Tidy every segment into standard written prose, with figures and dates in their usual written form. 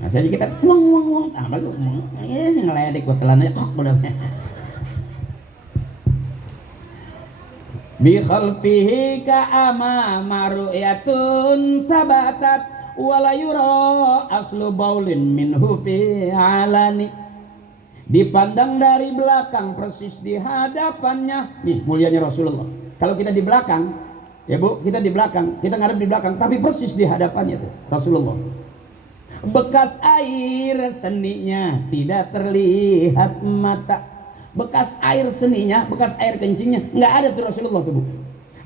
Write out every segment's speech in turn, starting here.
Nah, saya kita uang tambah tuh, ngeledek kotelannya kok udah. Bi khalfihi ka amama ru'yatun sabatat wala yura aslu baulin minhu fi alani. Dipandang dari belakang persis di hadapannya. Nih mulianya Rasulullah. Kalau kita di belakang, ya Bu, kita di belakang, kita ngadep di belakang, tapi persis di hadapannya tuh Rasulullah. Bekas air seninya tidak terlihat mata. Bekas air seninya, bekas air kencingnya nggak ada tuh Rasulullah tuh Bu.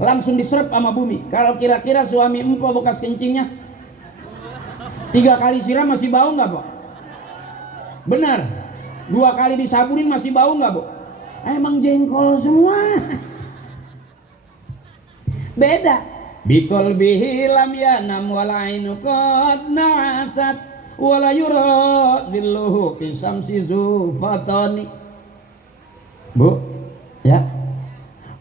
Langsung diserap sama bumi. Kalau kira-kira suami empo bekas kencingnya 3 kali siram masih bau nggak Bu? Benar. 2 kali disabunin masih bau nggak Bu? Emang jengkol semua. Beda. Bikol bihi lam yanam wala ainu qad na'asat wala yura zilluhu fi samsi zufatani. Bu, ya.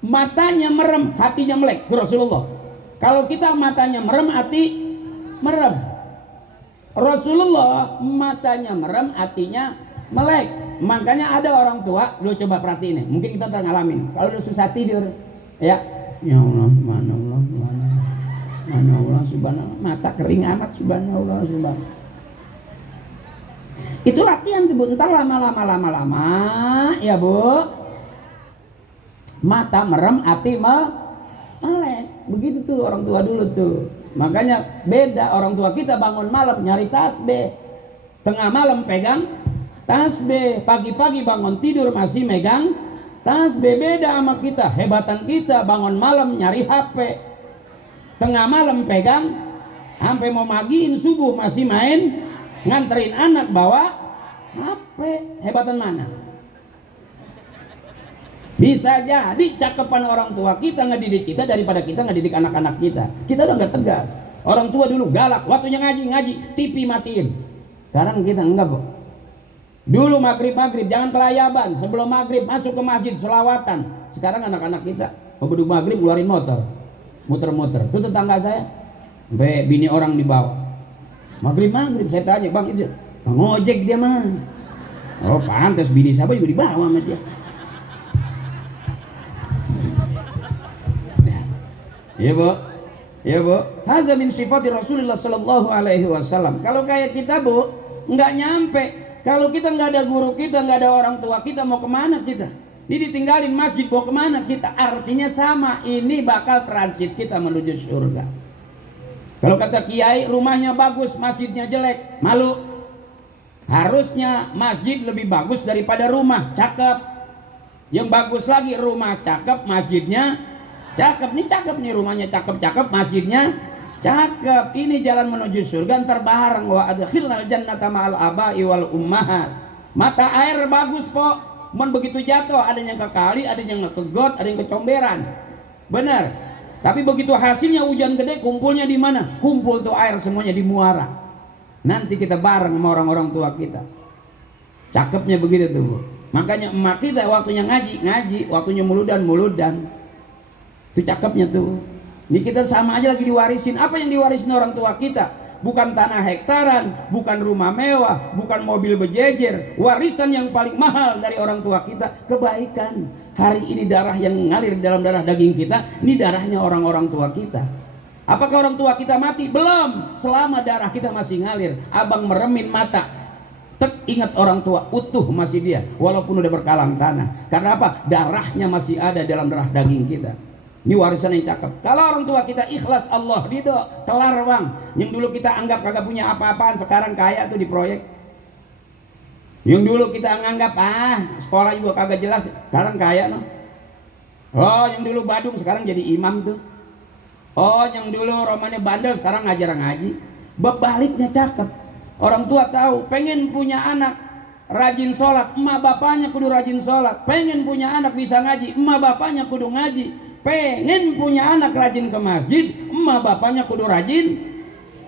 Matanya merem, hatinya melek. Itu Rasulullah. Kalau kita matanya merem, hati merem. Rasulullah matanya merem, hatinya melek. Makanya ada orang tua, lu coba perhatiin nih, mungkin kita pernah ngalamin. Kalau lu susah tidur, ya Allah, mana Allah, mana Allah, subhanallah, mata kering amat, subhanallah, subhanallah. Itu latihan tuh Bu, entar lama, ya Bu. Mata merem, hati melek. Begitu tuh orang tua dulu tuh. Makanya beda, orang tua kita bangun malam nyari tasbih, tengah malam pegang tasbih, pagi-pagi bangun tidur masih megang tasbih. Beda sama kita, hebatan kita bangun malam nyari HP, tengah malam pegang, sampai mau magiin subuh masih main, nganterin anak bawa HP. Hebatan mana? Bisa jadi cakepan orang tua kita ngedidik kita daripada kita ngedidik anak-anak kita. Kita udah nggak tegas. Orang tua dulu galak, waktunya ngaji, TV matiin. Sekarang kita enggak Bu. Dulu maghrib jangan kelayaban, sebelum maghrib masuk ke masjid selawatan. Sekarang anak-anak kita beduk maghrib keluarin motor, muter-muter. Itu tetangga saya, sampai bini orang dibawa. Maghrib saya tanya, bang itu bang ojek dia mah. Oh pantas bini siapa juga dibawa sama dia. Ya Bu, ya Bu. Hadza min sifati Rasulullah sallallahu alaihi wasallam. Kalau kayak kita Bu, nggak nyampe. Kalau kita nggak ada guru kita, nggak ada orang tua kita, mau kemana kita? Ini ditinggalin masjid, mau kemana kita? Artinya sama, ini bakal transit kita menuju surga. Kalau kata kiai, rumahnya bagus, masjidnya jelek, malu. Harusnya masjid lebih bagus daripada rumah, cakep. Yang bagus lagi, rumah cakep, masjidnya cakep. Nih cakep nih, rumahnya cakep, masjidnya cakep. Ini jalan menuju surga ntar bareng. Wa adkhilnal jannata ma'al aba'i wal ummahat. Mata air bagus po, men begitu jatuh ada yang ke kali, ada yang ke got, ada yang ke comberan. Benar. Tapi begitu hasilnya hujan gede, kumpulnya di mana? Kumpul tuh air semuanya di muara. Nanti kita bareng sama orang-orang tua kita. Cakepnya begitu tuh Bu. Makanya emak kita waktunya ngaji, waktunya muludan. Itu cakepnya tuh. Ini kita sama aja lagi diwarisin. Apa yang diwarisin orang tua kita? Bukan tanah hektaran, bukan rumah mewah, bukan mobil berjejer. Warisan yang paling mahal dari orang tua kita, kebaikan. Hari ini darah yang ngalir dalam darah daging kita, ini darahnya orang-orang tua kita. Apakah orang tua kita mati? Belum. Selama darah kita masih ngalir, abang meremin mata, ingat orang tua utuh masih dia, walaupun udah berkalang tanah. Karena apa? Darahnya masih ada dalam darah daging kita. Ini warisan yang cakep. Kalau orang tua kita ikhlas, Allah ridho, kelar bang. Yang dulu kita anggap kagak punya apa-apaan, sekarang kaya tuh di proyek. Yang dulu kita nganggap sekolah juga kagak jelas, sekarang kaya no. Oh yang dulu badung sekarang jadi imam tuh. Oh yang dulu romannya bandel sekarang ngajar ngaji. Bebaliknya cakep. Orang tua tahu, pengen punya anak rajin sholat, emak bapaknya kudu rajin sholat. Pengen punya anak bisa ngaji, emak bapaknya kudu ngaji. Pengen punya anak rajin ke masjid, emak bapaknya kudu rajin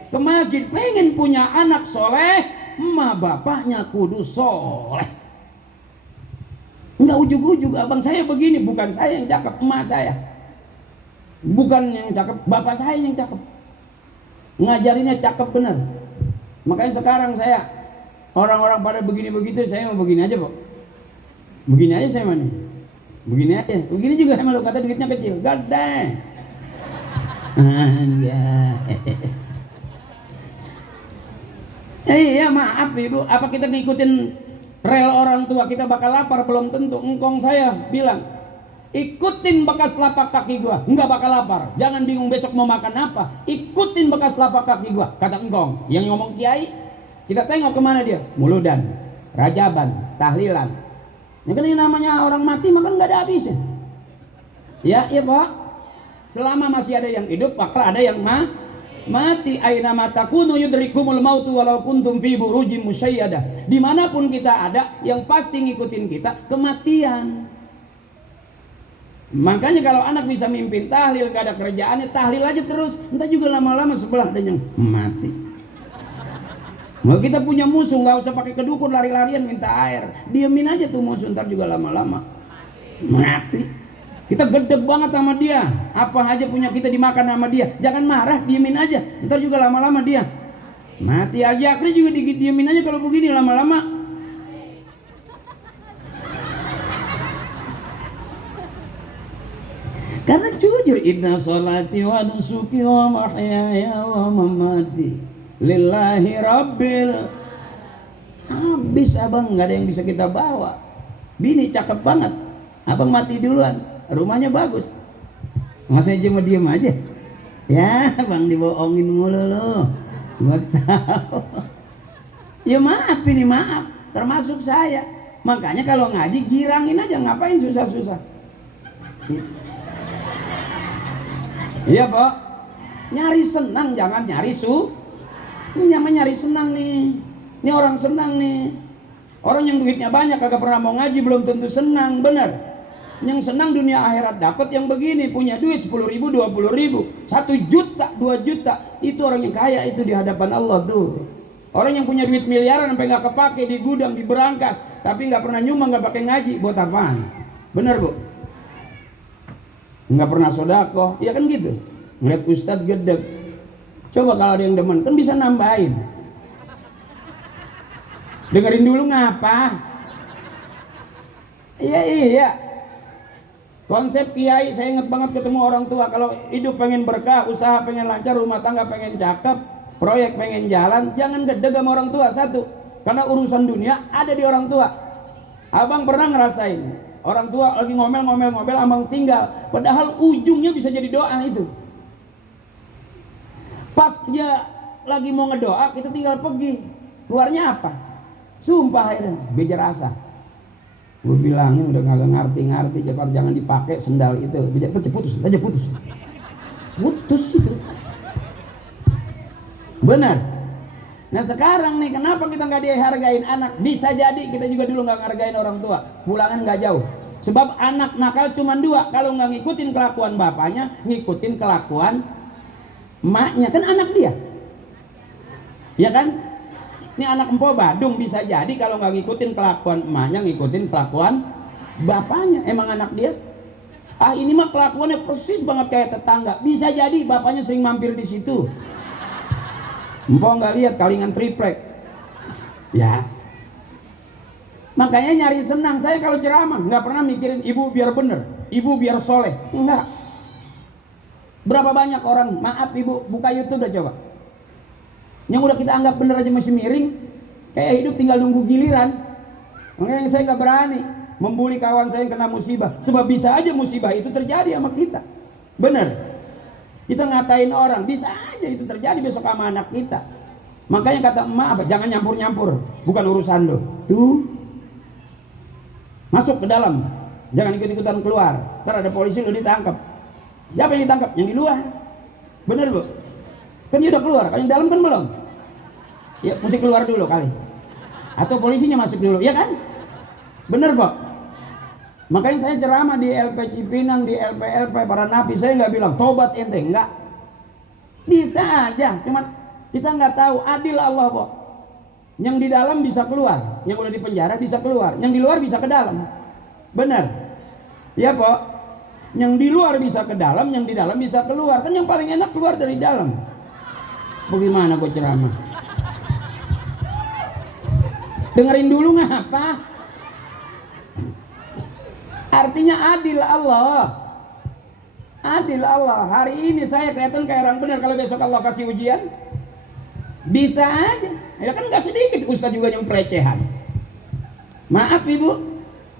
ke masjid. Pengen punya anak soleh, emak bapaknya kudu soleh. Enggak ujug-ujug abang saya begini, bukan saya yang cakep, emak saya. Bukan yang cakep, bapak saya yang cakep. Ngajarinnya cakep bener. Makanya sekarang saya Orang-orang pada begini begitu, saya mau begini aja, Pak. Begini aja saya mana? Begini aja. Begini juga emang lo kata duitnya kecil. Gede. Iya maaf ibu, apa kita ngikutin rel orang tua kita bakal lapar? Belum tentu. Engkong saya bilang, ikutin bekas telapak kaki gua, nggak bakal lapar. Jangan bingung besok mau makan apa. Ikutin bekas telapak kaki gua, kata engkong. Yang ngomong kiai, kita tengok kemana dia? Muludan, rajaban, tahlilan. Ini kan yang namanya orang mati makan nggak ada habisnya. Ya, iya Pak. Selama masih ada yang hidup, bakal ada yang mati. Aina matakunu yudrikumul mautu walau kuntum fi burujim musyayyadah. Dimanapun kita ada, yang pasti ngikutin kita kematian. Makanya kalau anak bisa mimpin tahlil, gak ada kerjaannya, tahlil aja terus. Entah juga lama-lama sebelah ada yang mati. Mau kita punya musuh, nggak usah pakai kedukun lari-larian minta air. Diamin aja tuh musuh, ntar juga lama-lama mati. Kita gedeg banget sama dia. Apa aja punya kita dimakan sama dia. Jangan marah, diemin aja. Ntar juga lama-lama dia mati aja. Akhirnya juga diemin aja kalau begini lama-lama. Karena jujur, inna sholati wa nusuki wa mahyaya wa mamati lillahi rabbil. Habis abang, nggak ada yang bisa kita bawa. Bini cakep banget, abang mati duluan, rumahnya bagus, masa aja mau diem aja? Ya bang, dibohongin mulu lo. Gua tahu. Ya maaf, ini maaf, termasuk saya. Makanya kalau ngaji girangin aja, ngapain susah-susah. Iya Pak, nyari senang, jangan nyari Ini namanya nyari senang nih. Ini orang senang nih. Orang yang duitnya banyak kagak pernah mau ngaji belum tentu senang, benar. Yang senang dunia akhirat dapat yang begini, punya duit 10.000, 20.000, 1 juta, 2 juta. Itu orang yang kaya itu di hadapan Allah tuh. Orang yang punya duit miliaran sampai nggak kepake di gudang, di berangkas, tapi nggak pernah nyumbang, nggak pakai ngaji, buat apaan? Benar Bu? Nggak pernah sodako, ya kan gitu. Ngeliat ustadz gedeg. Coba kalau ada yang demen, kan bisa nambahin. Dengerin dulu ngapa? Iya. Konsep kiai, saya ingat banget ketemu orang tua. Kalau hidup pengen berkah, usaha pengen lancar, rumah tangga pengen cakep, proyek pengen jalan, jangan gedeg sama orang tua. Satu, karena urusan dunia ada di orang tua. Abang pernah ngerasain orang tua lagi ngomel, abang tinggal. Padahal ujungnya bisa jadi doa itu. Pas dia lagi mau ngedoa, kita tinggal pergi. Keluarnya apa? Sumpah akhirnya, beja rasa. Gue bilangin udah kagak ngerti, jangan dipakai sendal itu. Beja itu putus. Putus itu. Benar. Nah sekarang nih, kenapa kita nggak dihargain anak? Bisa jadi kita juga dulu nggak ngargain orang tua. Pulangan nggak jauh. Sebab anak nakal cuma 2. Kalau nggak ngikutin kelakuan bapaknya, ngikutin kelakuan emaknya. Kan anak dia. Ya kan? Ini anak empok Badung bisa jadi kalau nggak ngikutin kelakuan emaknya, ngikutin kelakuan bapaknya. Emang anak dia? Ini mah kelakuannya persis banget kayak tetangga. Bisa jadi bapaknya sering mampir di situ. Empok nggak lihat kalingan triplek. Ya. Makanya nyari senang. Saya kalau ceramah nggak pernah mikirin ibu biar bener, ibu biar soleh. Enggak. Berapa banyak orang, maaf ibu, buka YouTube dah coba. Yang udah kita anggap bener aja masih miring, kayak hidup tinggal nunggu giliran. Makanya saya nggak berani membuli kawan saya yang kena musibah. Sebab bisa aja musibah itu terjadi sama kita. Bener. Kita ngatain orang, bisa aja itu terjadi besok sama anak kita. Makanya kata emak apa? Jangan nyampur-nyampur, bukan urusan lo. Tuh, masuk ke dalam, jangan ikut-ikutan keluar. Ntar ada polisi lo ditangkap. Siapa yang ditangkap? Yang di luar. Bener Bu? Kan dia udah keluar, kalau yang dalam kan belum. Ya mesti keluar dulu kali. Atau polisinya masuk dulu, ya kan? Bener Bu? Makanya saya ceramah di LP Cipinang, di LP para napi, saya nggak bilang tobat ente, enggak. Bisa aja, cuman kita nggak tahu adil Allah Pak. Yang di dalam bisa keluar, yang udah di penjara bisa keluar, yang di luar bisa ke dalam. Bener? Ya Pak. Yang di luar bisa ke dalam, yang di dalam bisa keluar. Kan yang paling enak keluar dari dalam. Bagaimana gue ceramah? Dengerin dulu ngapa? Artinya adil Allah. Adil Allah. Hari ini saya kelihatan kayak orang benar, kalau besok Allah kasih ujian bisa aja. Ya kan gak sedikit Ustaz juga yang pelecehan. Maaf Ibu,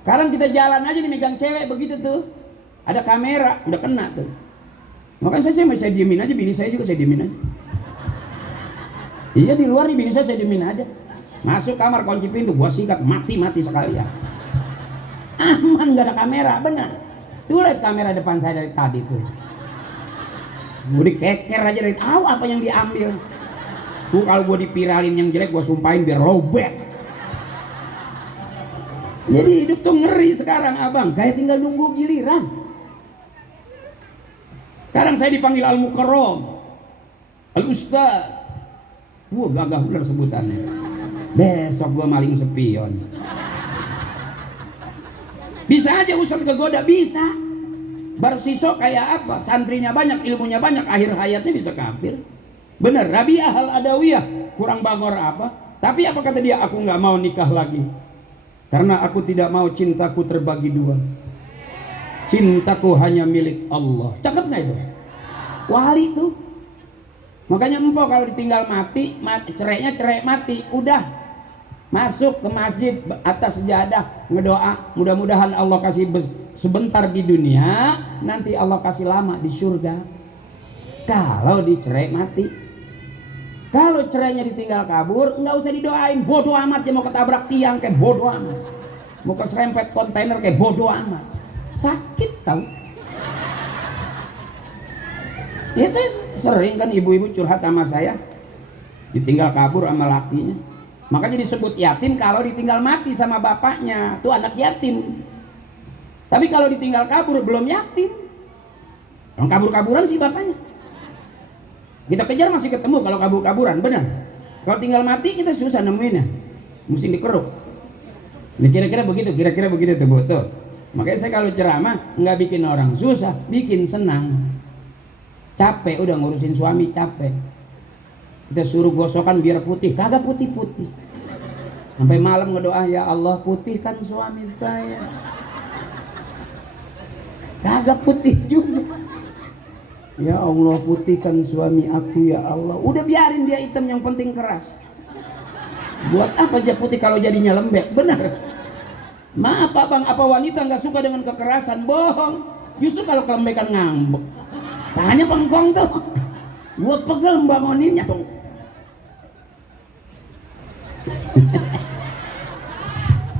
sekarang kita jalan aja nih megang cewek begitu tuh, ada kamera udah kena tuh. Makanya saya diemin aja, bini saya juga saya diemin aja. Iya, di luar nih bini saya diemin aja. Masuk kamar kunci pintu, gua sikat mati sekalian. Aman, gak ada kamera, benar. Tuh lihat kamera depan saya dari tadi tuh. Gue dikeker aja dari tahu apa yang diambil. Tuh kalau gue dipiralin yang jelek gue sumpahin biar robek. Jadi hidup tuh ngeri sekarang abang, kayak tinggal nunggu giliran. Sekarang saya dipanggil Al-Mukarram, Al-Ustaz. Wah gagah bener sebutannya. Besok gue maling spion. Bisa aja Ustaz kegoda, bisa. Barsiso kayak apa? Santrinya banyak, ilmunya banyak, akhir hayatnya bisa kafir. Bener, Rabi'ah Al-Adawiyah kurang bangor apa? Tapi apa kata dia? Aku nggak mau nikah lagi karena aku tidak mau cintaku terbagi dua. Cintaku hanya milik Allah. Cakep nggak itu? Wali tuh. Makanya empok kalau ditinggal mati, cerainya cerai mati, udah. Masuk ke masjid atas sejadah ngedoa, mudah-mudahan Allah kasih sebentar di dunia, nanti Allah kasih lama di surga. Kalau dicerai mati. Kalau cerainya ditinggal kabur, nggak usah didoain, bodoh amat. Dia mau ketabrak tiang kayak bodoh amat, mau keserempet kontainer kayak bodoh amat. Sakit tau. Ya saya sering kan ibu-ibu curhat sama saya, ditinggal kabur sama lakinya. Makanya disebut yatim kalau ditinggal mati sama bapaknya, tuh anak yatim. Tapi kalau ditinggal kabur belum yatim. Orang kabur-kaburan sih bapaknya. Kita kejar masih ketemu kalau kabur-kaburan, benar. Kalau tinggal mati kita susah nemuinnya, mesti dikeruk. Ini kira-kira begitu tuh Bu. Tuh. Makanya saya kalau ceramah nggak bikin orang susah, bikin senang. Capek udah ngurusin suami capek. Kita suruh gosokan biar putih, kagak putih-putih. Sampai malam ngedoa, ya Allah putihkan suami saya. Kagak putih juga. Ya Allah putihkan suami aku ya Allah. Udah biarin dia hitam, yang penting keras. Buat apa aja putih kalau jadinya lembek? Benar. Maaf abang, apa wanita nggak suka dengan kekerasan? Bohong. Justru kalau kelembekan ngambek. Tangannya bengkong tuh. Gua pegel membanguninnya tuh.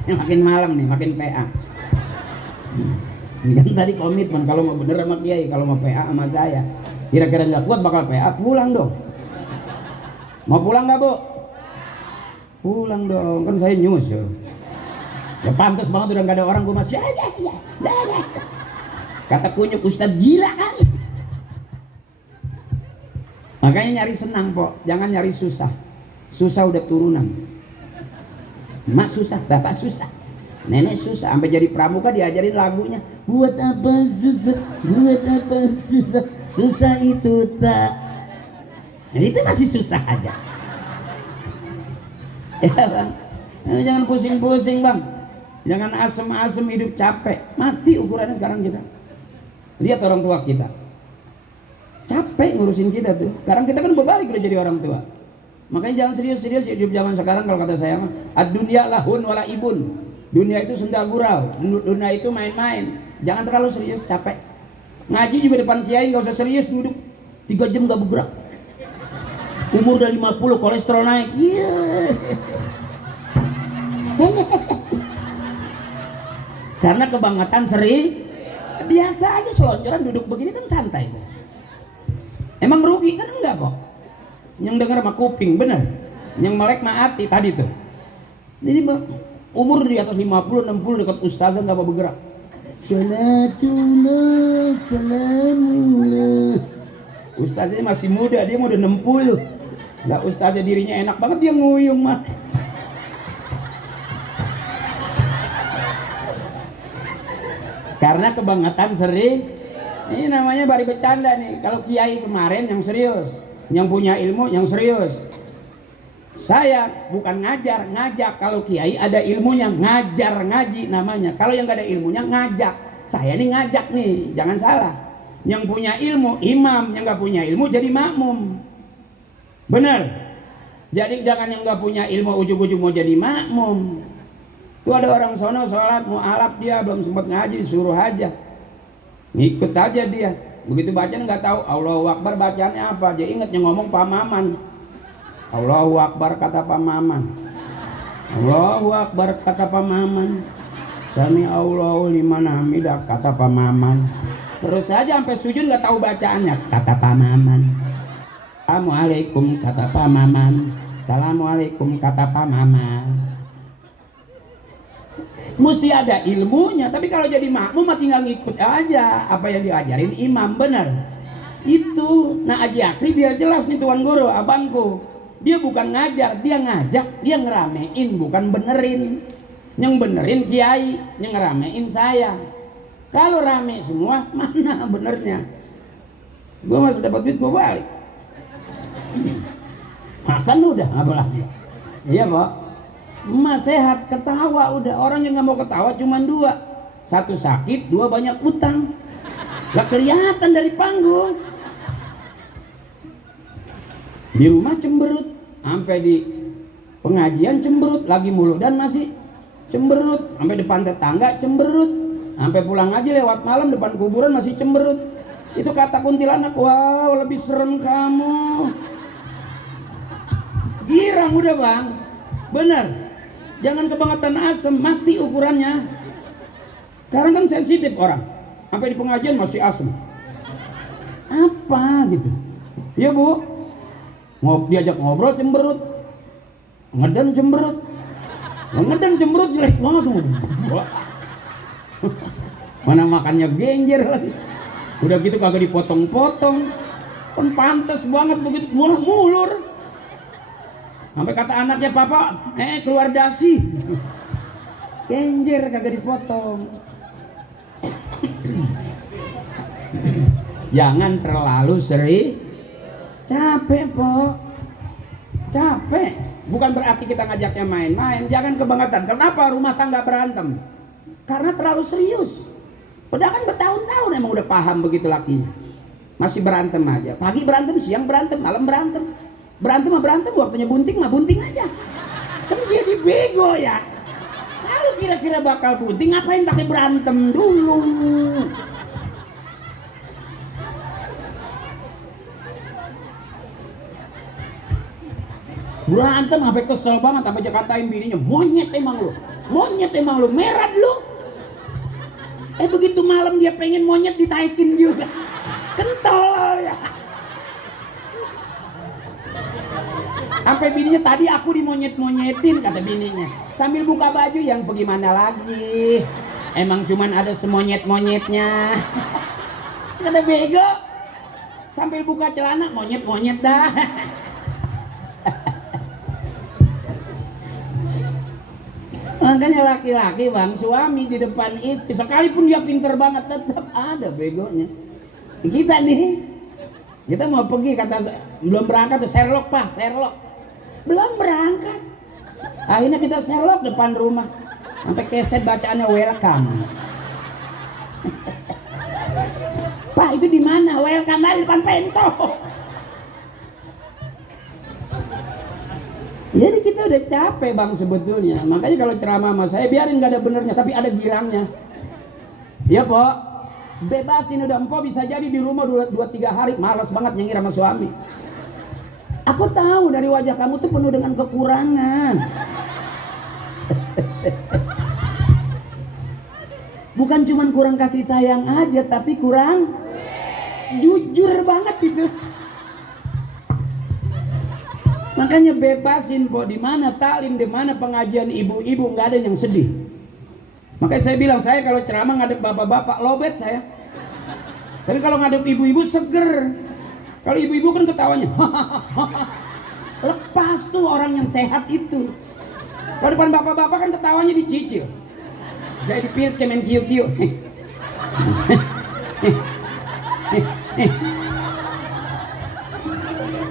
Makin malam nih, makin PA. Ini kan tadi komitmen kalau mau bener sama Kiai, kalau mau PA sama saya. Kira-kira nggak kuat bakal PA, pulang dong. Mau pulang nggak Bu? Pulang dong, kan saya nyusul. Ya pantas banget udah nggak ada orang, gue masih ada. Kata kunyuk Ustadz gila kali. Makanya nyari senang Pok, jangan nyari susah. Susah udah turunan. Mak susah, bapak susah, nenek susah, sampai jadi pramuka diajarin lagunya. Buat apa susah, buat apa susah, susah itu tak. Nah, itu masih susah aja. Ya bang, jangan pusing-pusing bang, jangan asem-asem hidup capek, mati ukurannya sekarang kita. Lihat orang tua kita, capek ngurusin kita tuh. Sekarang kita kan berbalik udah jadi orang tua. Makanya jangan serius-serius hidup zaman sekarang. Kalau kata saya mah, ad-dunya lahun wala ibun. Dunia itu senda gurau, dunia itu main-main. Jangan terlalu serius, capek. Ngaji juga depan kiai nggak usah serius, duduk 3 jam nggak bergerak. Umur udah 50, kolesterol naik. Karena kebangetan biasa aja selonjoran duduk begini kan santai. Emang rugi kan enggak kok. Yang dengar mah kuping, bener. Yang melek mah hati tadi tuh. Ini umur di atas 50, 60 dekat ustazah nggak mau bergerak. Salatullah, salamullah. Ustazahnya masih muda, dia mau udah 60. Nggak, ustazah dirinya enak banget, dia nguyung mah. Karena kebangetan ini namanya bari bercanda nih. Kalau kiai kemarin yang serius, yang punya ilmu yang serius. Saya bukan ngajar, ngajak. Kalau kiai ada ilmunya, ngajar ngaji namanya. Kalau yang gak ada ilmunya, ngajak. Saya nih ngajak nih, jangan salah. Yang punya ilmu imam, yang gak punya ilmu jadi makmum. Bener. Jadi jangan yang gak punya ilmu ujung-ujung mau jadi makmum. Tuh ada orang sono sholat mau alap, dia belum sempat ngaji, disuruh aja, ngikut aja dia. Begitu bacaan nggak tahu Allahu Akbar bacaannya apa, dia ingat yang ngomong Pak Maman. Allahu Akbar kata Pak Maman. Allahu Akbar kata Pak Maman. Sami Allahu liman hamidah kata Pak Maman. Terus saja sampai sujud nggak tahu bacaannya, kata Pak Maman. Assalamualaikum kata Pak Maman. Assalamualaikum kata Pak Maman. Mesti ada ilmunya, tapi kalau jadi makmum mah tinggal ngikut aja apa yang diajarin imam, bener. Itu, nah Haji Akri biar jelas nih tuan guru, abangku. Dia bukan ngajar, dia ngajak, dia ngeramein, bukan benerin. Yang benerin kiai, yang ngeramein saya. Kalau rame semua, mana benernya? Gue masih dapat duit, gue balik. Makan udah, apa lagi? Iya Pak. Emas sehat, ketawa udah. Orang yang nggak mau ketawa cuma dua. Satu sakit, dua banyak utang. Gak kelihatan dari panggung. Di rumah cemberut, sampai di pengajian cemberut, lagi mulu dan masih cemberut, sampai depan tetangga cemberut, sampai pulang ngaji lewat malam depan kuburan masih cemberut. Itu kata kuntilanak, wow lebih serem kamu. Girang udah bang, bener. Jangan kebangetan asem, mati ukurannya. Sekarang kan sensitif orang, sampai di pengajian masih asem. Apa gitu? Ya bu, diajak ngobrol cemberut, ngeden cemberut, ngeden cemberut jelek banget tuh. Mana makannya genjer lagi. Udah gitu kagak dipotong-potong, kan pantas banget begitu mulur. Sampai kata anaknya, papa, keluar dasi. Genjer kagak dipotong. Jangan terlalu sering. Capek po, capek. Bukan berarti kita ngajaknya main-main. Jangan kebangetan. Kenapa rumah tangga berantem? Karena terlalu serius. Udah kan bertahun-tahun emang udah paham begitu lakinya. Masih berantem aja. Pagi berantem, siang berantem, malam berantem. Berantem mah berantem, waktunya bunting mah bunting aja. Kan jadi bego ya. Kalau kira-kira bakal bunting, ngapain pakai berantem dulu? Berantem sampai kesel banget, sampai dikatain bininya, monyet emang lu, merah lu. Begitu malam dia pengen monyet ditaikin juga, kentol ya. Sampai bininya, tadi aku dimonyet-monyetin kata bininya, sambil buka baju, yang bagaimana lagi, emang cuman ada semonyet-monyetnya. Kata bego, sambil buka celana monyet-monyet dah. Makanya laki-laki bang, suami di depan itu sekalipun dia pinter banget tetap ada begonya. Kita nih, kita mau pergi, kata belum berangkat tuh, Sherlock pak, Sherlock belum berangkat. Akhirnya kita Sherlock depan rumah, sampai keset bacaannya welcome. Pak itu di mana? Welcome dari depan Pento. Jadi kita udah capek bang sebetulnya. Makanya kalau ceramah sama saya biarin gak ada benernya, tapi ada girangnya. Ya po, bebasin udah. Empo bisa jadi di rumah 2-3 hari malas banget nyengir sama suami. Aku tahu dari wajah kamu tuh penuh dengan kekurangan. Bukan cuman kurang kasih sayang aja, tapi kurang jujur banget itu. Makanya bebasin po, di mana taklim, di mana pengajian ibu-ibu, nggak ada yang sedih. Makanya saya bilang, saya kalau ceramah ngadep bapak-bapak lobet saya. Tapi kalau ngadep ibu-ibu seger. Kalau ibu-ibu kan ketawanya, lepas tuh orang yang sehat itu. Kalau depan bapak-bapak kan ketawanya dicicil. Jadi dipilih kemen kiu-kiu.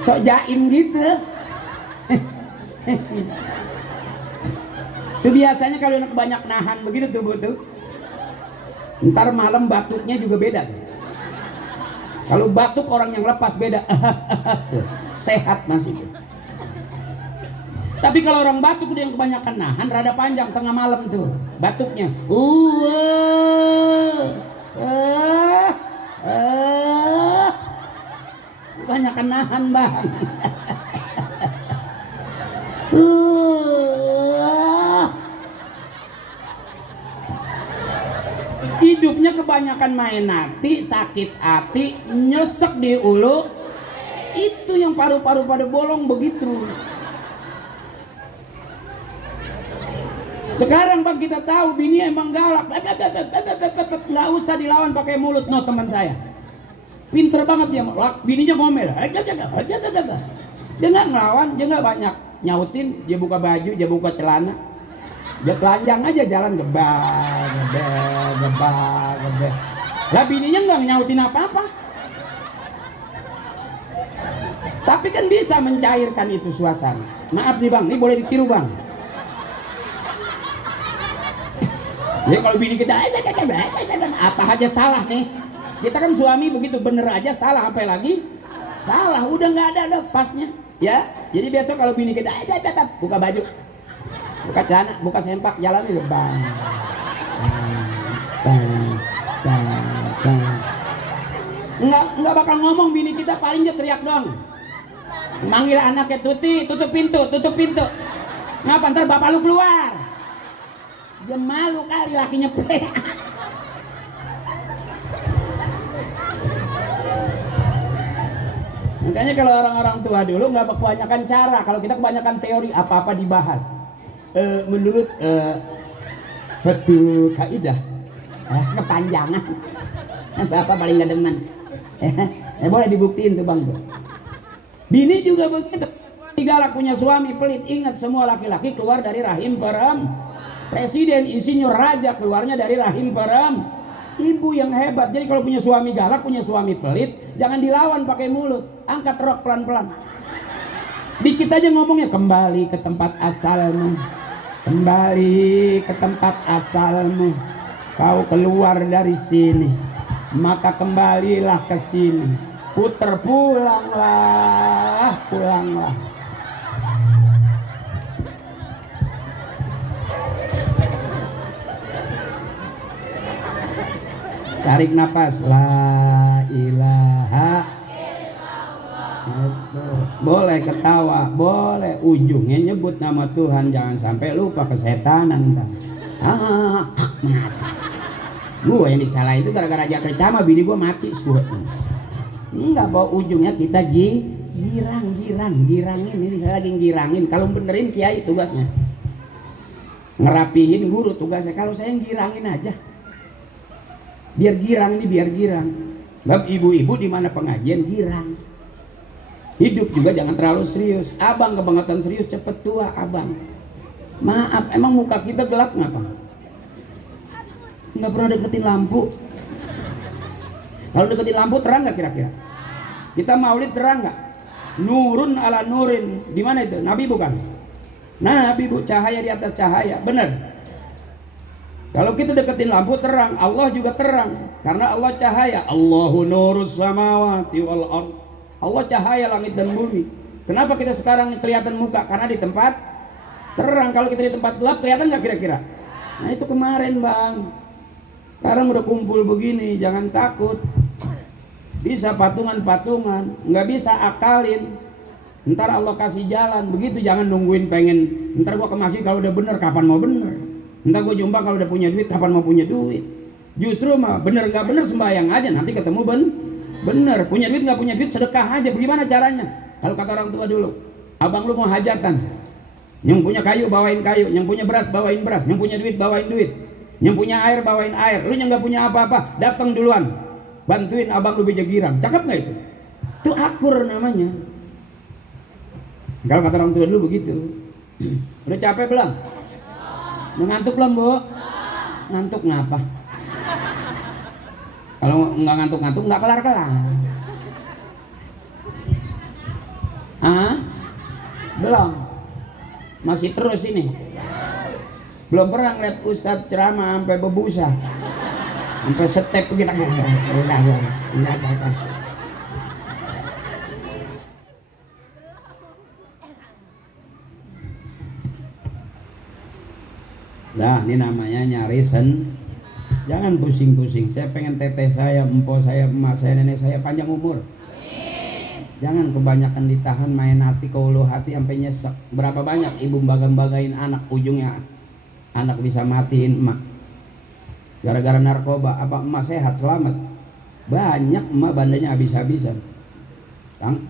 Sok jaim gitu. Itu biasanya kalau yang kebanyak nahan begitu tuh Bu tuh. Ntar malam batuknya juga beda tuh. Kalau batuk orang yang lepas beda. Sehat masih tuh. Tapi kalau orang batuk udah yang kebanyakan nahan, rada panjang tengah malam tuh batuknya. Kebanyakan nahan bang. Hidupnya kebanyakan main hati, sakit hati, nyesek di ulu. Itu yang paru-paru pada bolong begitu. Sekarang bang kita tahu bini emang galak, nggak usah dilawan pakai mulut. No teman saya, pinter banget ya, bininya ngomel, dia nggak ngelawan, dia nggak banyak nyautin, dia buka baju, dia buka celana, dia telanjang aja jalan gebak. Lah bininya nggak nyautin apa-apa, tapi kan bisa mencairkan itu suasana. Maaf nih bang, ini boleh ditiru bang. Jadi kalau bini kita apa aja salah nih, kita kan suami begitu bener aja salah, apa lagi salah, udah nggak ada pasnya ya. Jadi besok kalau bini kita buka baju, buka celana, buka sempak, jalan itu bang. Nggak bakal ngomong bini kita, paling dia teriak dong. Manggil anaknya, Tuti tutup pintu. Ngapa ntar bapak lu keluar? Dia malu kali lakinya pe. Makanya kalau orang-orang tua dulu nggak kebanyakan cara, kalau kita kebanyakan teori, apa-apa dibahas. Menurut satu kaidah, kepanjangan. Bapak paling gak demen. Boleh dibuktiin tuh bang. Bini juga begitu. Galak punya suami pelit. Ingat semua laki-laki keluar dari rahim perempuan. Presiden, insinyur, raja keluarnya dari rahim perempuan. Ibu yang hebat. Jadi kalau punya suami galak, punya suami pelit, jangan dilawan pakai mulut. Angkat rok pelan-pelan. Dikit aja ngomongnya, kembali ke tempat asalmu. Kembali ke tempat asalmu. Kau keluar dari sini, maka kembalilah ke sini. Puter pulanglah. Tarik nafas, la ilaha illallah. Boleh ketawa, boleh ujungnya nyebut nama Tuhan, jangan sampai lupa kesetanan. Mati. Gue yang disalahin itu gara-gara jatuh sama bini gue mati surat. Enggak, bawa ujungnya kita girangin. Ini saya lagi girangin. Kalau benerin kiai tugasnya, ngerapihin guru tugasnya. Kalau saya girangin aja. Biar girang. Bab ibu-ibu di mana pengajian girang. Hidup juga jangan terlalu serius. Abang kebangetan serius cepet tua abang. Maaf, emang muka kita gelap ngapa? Nggak pernah deketin lampu. Kalau deketin lampu terang nggak kira-kira? Kita maulid terang nggak? Nurun ala nurin. Di mana itu? Nabi bukan? Nabi bu, cahaya di atas cahaya. Bener. Kalau kita deketin lampu terang, Allah juga terang. Karena Allah cahaya. Allahu nurus samawati wal ard. Allah cahaya langit dan bumi. Kenapa kita sekarang kelihatan muka? Karena di tempat terang. Kalau kita di tempat gelap kelihatan nggak kira-kira? Nah itu kemarin bang. Sekarang udah kumpul begini, jangan takut. Bisa patungan, nggak bisa akalin. Ntar Allah kasih jalan. Begitu, jangan nungguin pengen. Ntar gua ke masjid kalau udah bener, kapan mau bener? Ntar gua jumpa kalau udah punya duit, kapan mau punya duit? Justru mah bener nggak bener sembahyang aja, nanti ketemu bener. Punya duit nggak punya duit sedekah aja. Bagaimana caranya? Kalau kata orang tua dulu, abang lu mau hajatan, yang punya kayu bawain kayu, yang punya beras bawain beras, yang punya duit bawain duit, yang punya air bawain air. Lu yang nggak punya apa-apa, datang duluan, bantuin abang lu beja girang. Cakep nggak itu? Itu akur namanya. Kalau kata orang tua dulu begitu. Udah capek belum? Udah ngantuk belum bu? Ngantuk ngapa? Kalau nggak ngantuk-ngantuk nggak kelar-kelar. Belum. Masih terus ini. Belum pernah ngeliat Ustadz ceramah sampai bebusa, sampai step begitu. Nah, ini namanya nyari Jangan pusing-pusing. Saya pengen teteh saya, empo saya, emak saya, nenek saya panjang umur. Jangan kebanyakan ditahan, main hati ke ulu hati sampai nyesek. Berapa banyak ibu bagain anak, ujungnya anak bisa matiin emak gara-gara narkoba. Apa emak sehat selamat? Banyak emak bandanya habis-habisan.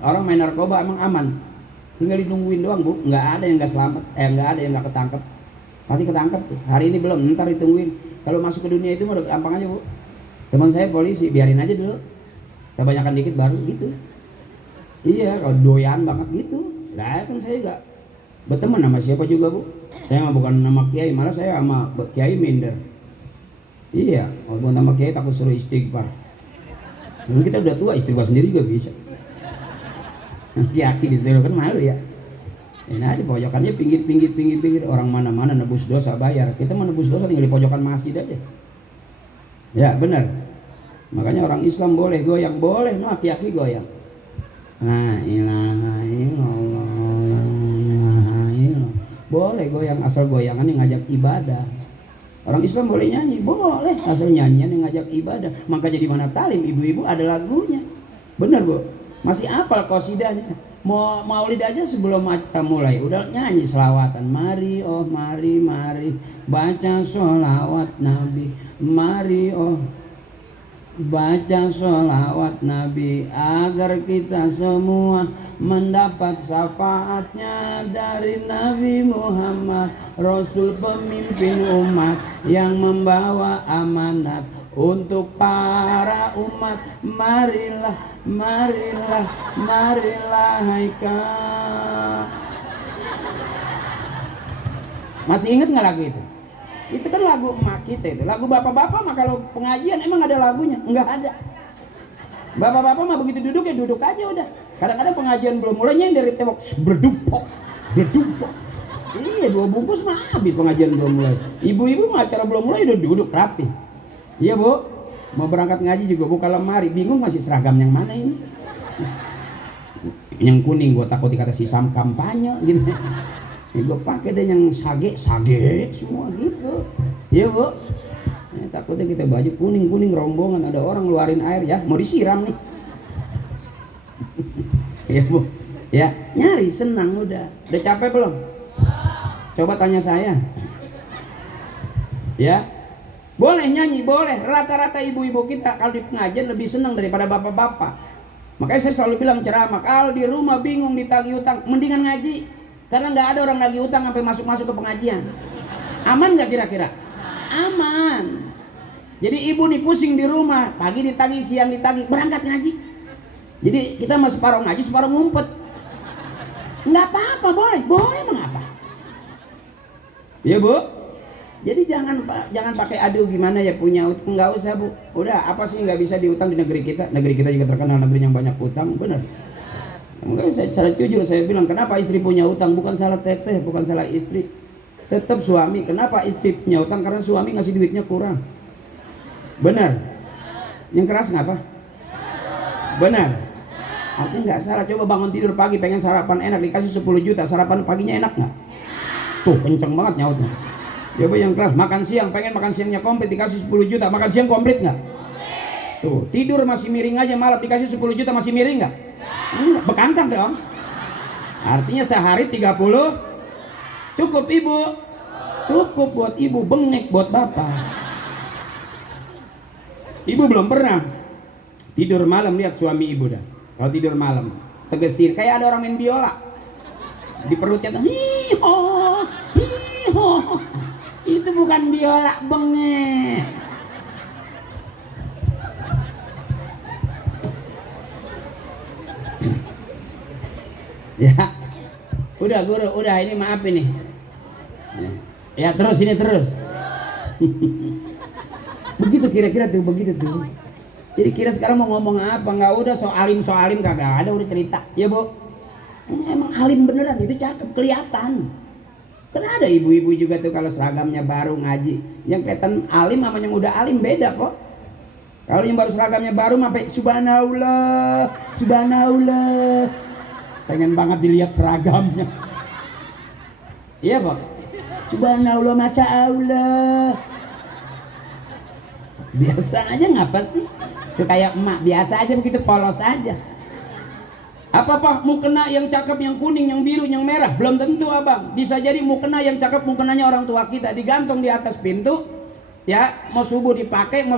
Orang main narkoba emang aman, tinggal ditungguin doang bu. Nggak ada yang nggak selamat, nggak ada yang nggak ketangkep. Pasti ketangkep tuh. Hari ini belum, ntar ditungguin. Kalau masuk ke dunia itu udah gampang aja bu. Teman saya polisi, biarin aja dulu, kebanyakan dikit baru gitu. Iya, kalau doyan banget gitu. Lah kan saya gak berteman sama siapa juga bu. Saya mah bukan nama kiai, malah saya sama kiai minder. Iya, walaupun nama kiai takut suruh istighfar. Mungkin kita udah tua, istighfar sendiri juga bisa. Kiai disuruh kan malu ya. Ini aja pojokannya pinggir orang mana-mana nebus dosa bayar. Kita mau nebus dosa tinggal di pojokan masjid aja. Ya benar. Makanya orang Islam boleh goyang, boleh no aki-aki goyang. La ilaha illallah. Boleh goyang, asal goyangan yang ngajak ibadah. Orang Islam boleh nyanyi, boleh asal nyanyian yang ngajak ibadah. Makanya di mana talim ibu-ibu ada lagunya. Benar bu, masih hafal qasidahnya. Mau maulid aja sebelum acara mulai udah nyanyi selawatan. Mari oh mari baca sholawat Nabi. Mari oh baca sholawat Nabi agar kita semua mendapat syafaatnya dari Nabi Muhammad, Rasul pemimpin umat yang membawa amanat untuk para umat. Marilah haikal. Masih inget nggak lagu itu? Itu kan lagu emak kita itu. Lagu bapak-bapak mah kalau pengajian emang ada lagunya? Enggak ada. Bapak-bapak mah begitu duduk ya duduk aja udah. Kadang-kadang pengajian belum mulai nyender dari tembok bledupok. Iya 2 bungkus mah habis pengajian belum mulai. Ibu-ibu mah acara belum mulai udah duduk rapi. Iya bu. Mau berangkat ngaji juga buka lemari, bingung masih seragam yang mana ini. Yang kuning gue takut dikata sisam kampanye gitu. Ya, gue pakai deh yang sage semua gitu. Iya bu. Takutnya kita baju kuning rombongan ada orang ngeluarin air ya mau disiram nih. Iya bu. Ya nyari senang udah capek belum? Coba tanya saya. Ya. Boleh nyanyi, boleh. Rata-rata ibu-ibu kita kalau di pengajian lebih senang daripada bapak-bapak. Makanya saya selalu bilang ceramah, kalau di rumah bingung ditagih utang, mendingan ngaji. Karena nggak ada orang nagih utang sampai masuk-masuk ke pengajian. Aman nggak kira-kira? Aman. Jadi ibu nih pusing di rumah, pagi ditagih, siang ditagih, berangkat ngaji. Jadi kita masih separuh ngaji, separuh ngumpet. Nggak apa-apa, boleh mengapa? Ya bu. Jadi jangan pakai aduh gimana ya punya utang, nggak usah bu. Udah apa sih nggak bisa diutang di negeri kita? Negeri kita juga terkenal negeri yang banyak utang, benar. Mungkin saya secara jujur saya bilang kenapa istri punya utang bukan salah teteh, bukan salah istri. Tetap suami. Kenapa istri punya utang? Karena suami ngasih duitnya kurang. Benar. Yang keras ngapa? Benar. Artinya nggak salah. Coba bangun tidur pagi pengen sarapan enak dikasih 10 juta, sarapan paginya enak nggak? Tuh kenceng banget nyautnya. Coba yang keras, makan siang, pengen makan siangnya komplit dikasih 10 juta, makan siang komplit nggak? Tuh, tidur masih miring aja malam dikasih 10 juta masih miring nggak? Bekangkang dong. Artinya sehari 30 cukup ibu. Cukup buat ibu, bengek buat bapak. Ibu belum pernah tidur malam lihat suami ibu dah. Kalau tidur malam, tegesin kayak ada orang main biola. Di perutnya tuh, hiho. Itu bukan biola, bengek. Ya, udah guru, udah ini maaf ini. Ya terus ini terus. Begitu kira-kira tuh, begitu tuh. Jadi kira sekarang mau ngomong apa? Nggak udah so alim kagak ada udah cerita. Ya bu, ini emang alim beneran itu cakep kelihatan. Kan ada ibu-ibu juga tuh kalau seragamnya baru ngaji, yang kelihatan alim sama yang udah alim beda kok. Kalau yang baru seragamnya baru sampai subhanallah, subhanallah. Pengen banget dilihat seragamnya. Iya, Pak. Subhanallah, masya Allah. Biasa aja ngapa sih? Itu kayak emak biasa aja begitu, polos aja. Apa mukena yang cakep, yang kuning, yang biru, yang merah? Belum tentu abang. Bisa jadi mukena yang cakep mukenanya orang tua kita, digantung di atas pintu. Ya, mau subuh dipakai, mau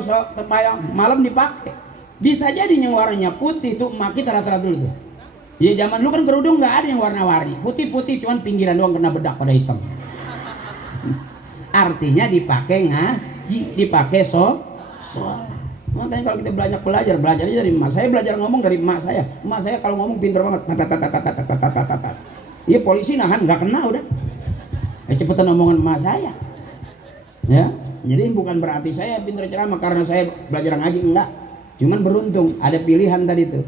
malam dipakai. Bisa jadi yang warnanya putih itu emak kita rata-rata dulu tuh. Ya zaman dulu kan kerudung nggak ada yang warna-warni, putih-putih, cuman pinggiran doang kena bedak pada hitam. Artinya dipakai ngaji, dipakai sholat. Makanya kalau kita belajarnya dari emak. Saya belajar ngomong dari emak saya. Emak saya kalau ngomong pintar banget. Iya, polisi nahan nggak kena udah. Cepetan omongan emak saya. Ya, jadi bukan berarti saya pintar ceramah karena saya belajar ngaji, enggak. Cuman beruntung ada pilihan tadi tuh.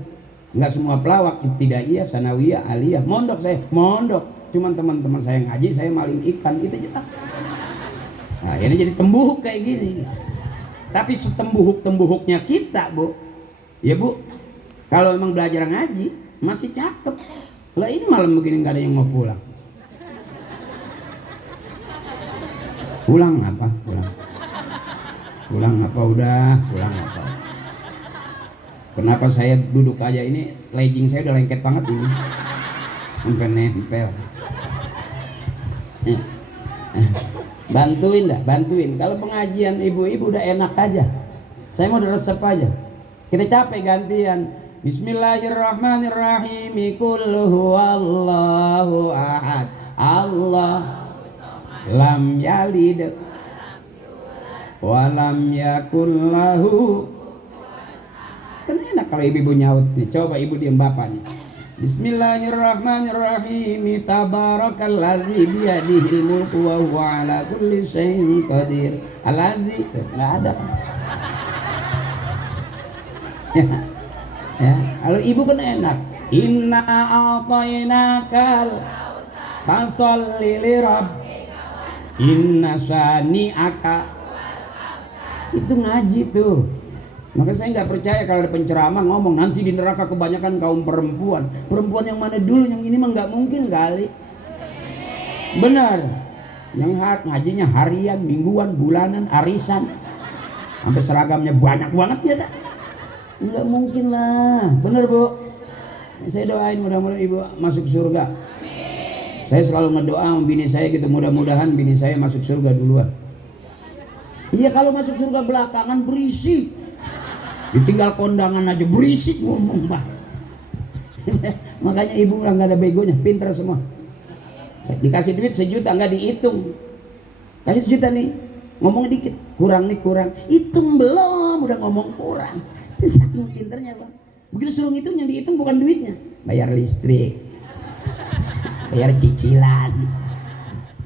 Enggak semua pelawak, ibtidaiyah, sanawiyah, aliyah. Mondok saya, mondok. Cuman teman-teman saya ngaji, saya maling ikan, itu aja. Nah, ini jadi tembuhuk kayak gini. Tapi setembuhuk-tembuhuknya kita, Bu. Ya, Bu. Kalau memang belajar ngaji, masih cakep. Lah ini malam begini nggak ada yang mau pulang. Pulang apa? Pulang apa udah? Pulang apa? Kenapa saya duduk aja ini, legging saya udah lengket banget ini. Sampai nempel. Bantuin. Kalau pengajian ibu-ibu udah enak aja. Saya mau resep aja. Kita capek gantian. Bismillahirrahmanirrahim. Qul huwallahu ahad. Allah lam yalid wa lam yakul lahu. Kan enak kalau ibu-ibu nyaut nih. Coba ibu diem bapak nih. Bismillahirrahmanirrahim. Tabarakalladzi biyadihil mulku wa huwa ala kulli syai'in qadir. Al-Aziz enggak ada. Ya, kalau ibu kan enak. Inna a'tainakal fasholli li rabbika inna syani'aka. Itu ngaji tuh. Maka saya nggak percaya kalau ada penceramah ngomong nanti di neraka kebanyakan kaum perempuan. Perempuan yang mana dulu, yang ini mah nggak mungkin kali. Benar. Yang ngajinya harian, mingguan, bulanan, arisan, sampai seragamnya banyak banget ya tak? Nggak mungkin lah. Benar, Bu. Saya doain mudah-mudahan ibu masuk surga. Saya selalu ngedoa sama bini saya gitu, mudah-mudahan bini saya masuk surga duluan. Iya, kalau masuk surga belakangan berisik. Ditinggal kondangan aja berisik ngomong bah. Makanya ibu nggak ada begonya, pintar semua. Dikasih duit 1 juta nggak dihitung. Kasih 1 juta nih, ngomong dikit, kurang nih kurang. Hitung belum, udah ngomong kurang. Itu saking pinternya bang. Begitu suruh ngitung, yang dihitung bukan duitnya, bayar listrik, bayar cicilan.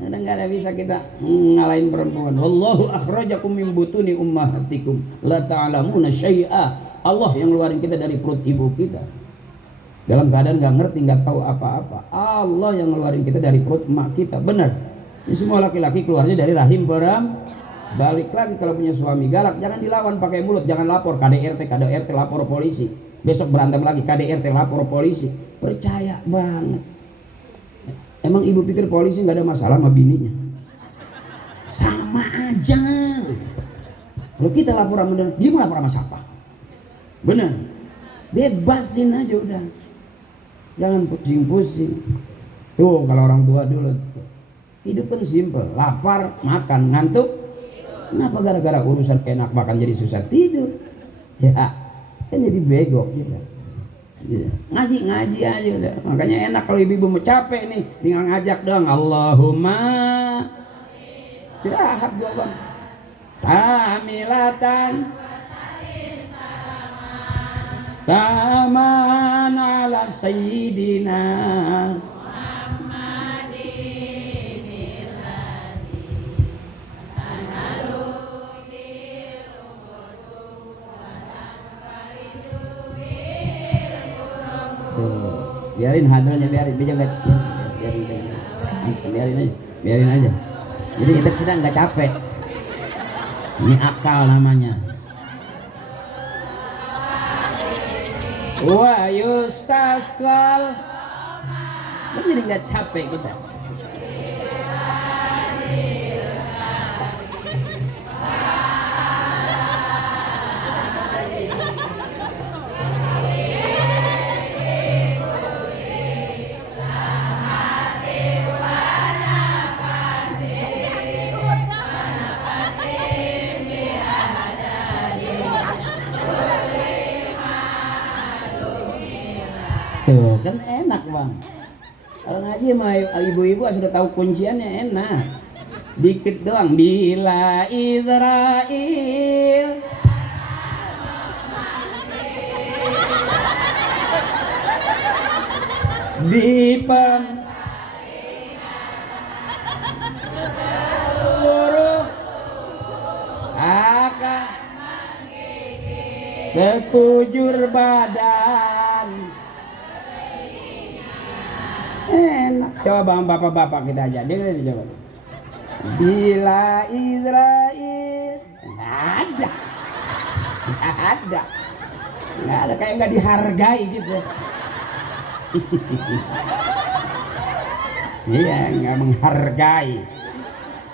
Udah nggak ada bisa kita ngalahin perempuan. Wallahu akhrajakum min butuni ummahatikum la ta'lamuna syai'a. Allah yang ngeluarin kita dari perut ibu kita dalam keadaan nggak ngerti, nggak tahu apa-apa. Allah yang ngeluarin kita dari perut emak kita. Benar. Ini semua laki-laki keluarnya dari rahim balik lagi. Kalau punya suami galak, jangan dilawan pakai mulut, jangan lapor KDRT lapor polisi. Besok berantem lagi, KDRT lapor polisi. Percaya banget. Emang ibu pikir polisi nggak ada masalah sama bininya? Sama aja. Kalau kita lapor sama dia mau lapor sama siapa? Bener. Bebasin aja udah. Jangan pusing-pusing. Tuh kalau orang tua dulu. Hidup kan simpel. Lapar, makan, ngantuk. Kenapa gara-gara urusan enak makan jadi susah tidur? Ya, kan jadi bego gitu. Ngaji aja udah. Makanya enak kalau ibu-ibu mau capek nih, tinggal ngajak doang. Allahumma istirahat gua bang. Tamilatan taman ala sayyidina biarin hadranya, biarin dia jangan biarin aja. biarin aja. Jadi kita nggak capek. Ini akal namanya. Wa yustasqal. Kan jadi nggak capek kita. Tuh kan enak bang. Kalau ngaji sama ibu-ibu sudah tahu kunciannya enak. Dikit doang. Bila Israel di seluruh akan sekujur badan. Enak. Coba bang bapak-bapak kita aja dengerin coba. Bila Israel nggak ada kayak nggak dihargai gitu. Iya nggak menghargai.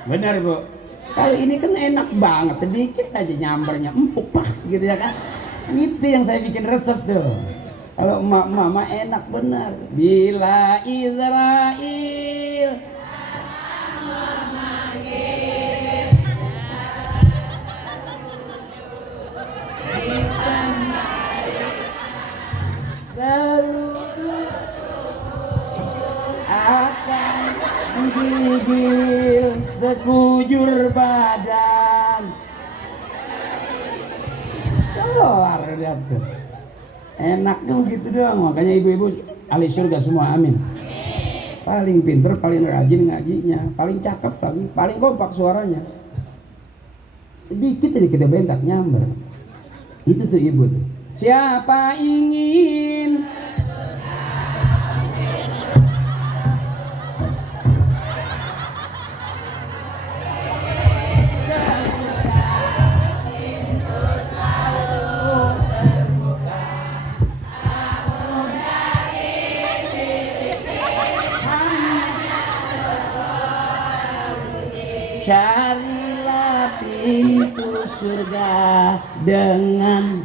Benar bu. Kalau ini kan enak banget, sedikit aja nyambernya empuk pas gitu ya kan. Itu yang saya bikin resep tuh. Kalau mama enak benar. Bila Israel akan menggigil sekujur badan. Keluar dia tuh. Enak tuh gitu doang. Makanya ibu-ibu ahli surga semua, amin. Paling pinter, paling rajin ngajinya, paling cakep lagi, paling kompak suaranya. Sedikit aja kita bentak nyamber. Itu tuh ibu tuh. Siapa ingin carilah pintu surga dengan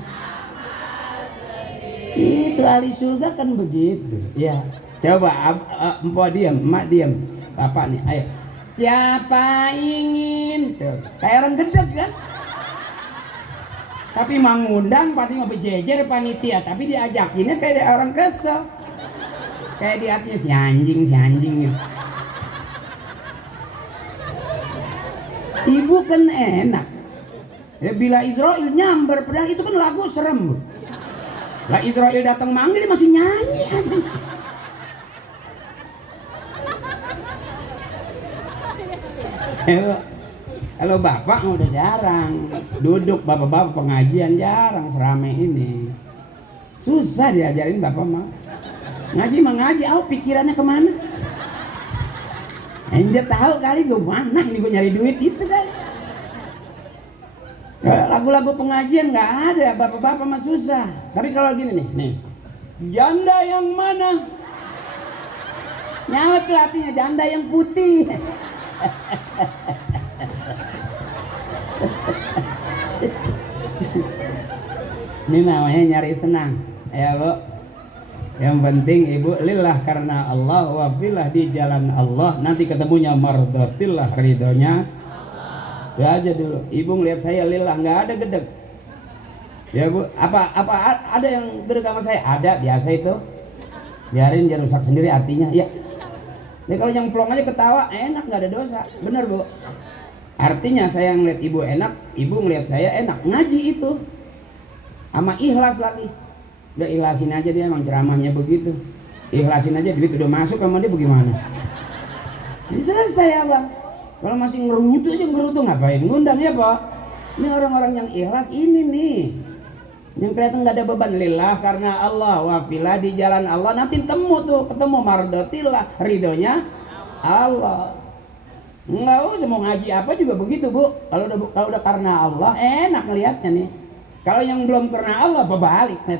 itu ahli surga kan begitu ya. Coba empok diam, emak diam, bapak nih ayo. Siapa ingin tuh kayak orang gedeg kan, tapi mengundang pasti mau bejejer panitia, tapi diajakinnya kayak orang kesel, kayak di hatinya si anjing gitu. Ibu kan enak ya, bila Israel nyamber, padahal itu kan lagu serem bu. Lah Israel datang manggil dia masih nyanyi aja. Kalau bapak udah jarang duduk, bapak-bapak pengajian jarang seramai ini. Susah diajarin bapak mah. Ngaji mah ngaji, pikirannya kemana? Dia tahu kali gue mana ini gue nyari duit itu kali. Lagu-lagu pengajian nggak ada, bapak-bapak mah susah. Tapi kalau gini nih, janda yang mana? Nyawa tuh artinya janda yang putih. Ini namanya nyari senang, ya bu. Yang penting ibu lillah karena Allah, wafilah di jalan Allah, nanti ketemunya mardatillah, ridhonya Allah. Itu aja dulu. Ibu ngeliat saya lillah, nggak ada gedeg. Ya bu, apa ada yang gedeg sama saya? Ada, biasa itu. Biarin dia rusak sendiri artinya. Ya. Jadi kalau yang plong aja ketawa, enak, nggak ada dosa. Bener bu. Artinya saya ngeliat ibu enak, ibu ngeliat saya enak. Ngaji itu, sama ikhlas lagi. Udah ikhlasin aja, dia emang ceramahnya begitu. Ikhlasin aja, duit udah masuk sama dia bagaimana? Jadi selesai ya bang. Kalau masih ngerutu ngapain ngundang ya pak? Ini orang-orang yang ikhlas ini nih, yang kelihatan nggak ada beban. Lillah karena Allah, wafilah di jalan Allah, nanti ketemu mardatillah, ridhonya Allah. Nggak usah mau ngaji apa juga begitu bu. Kalau udah karena Allah enak ngelihatnya nih. Kalau yang belum karena Allah berbalik nih.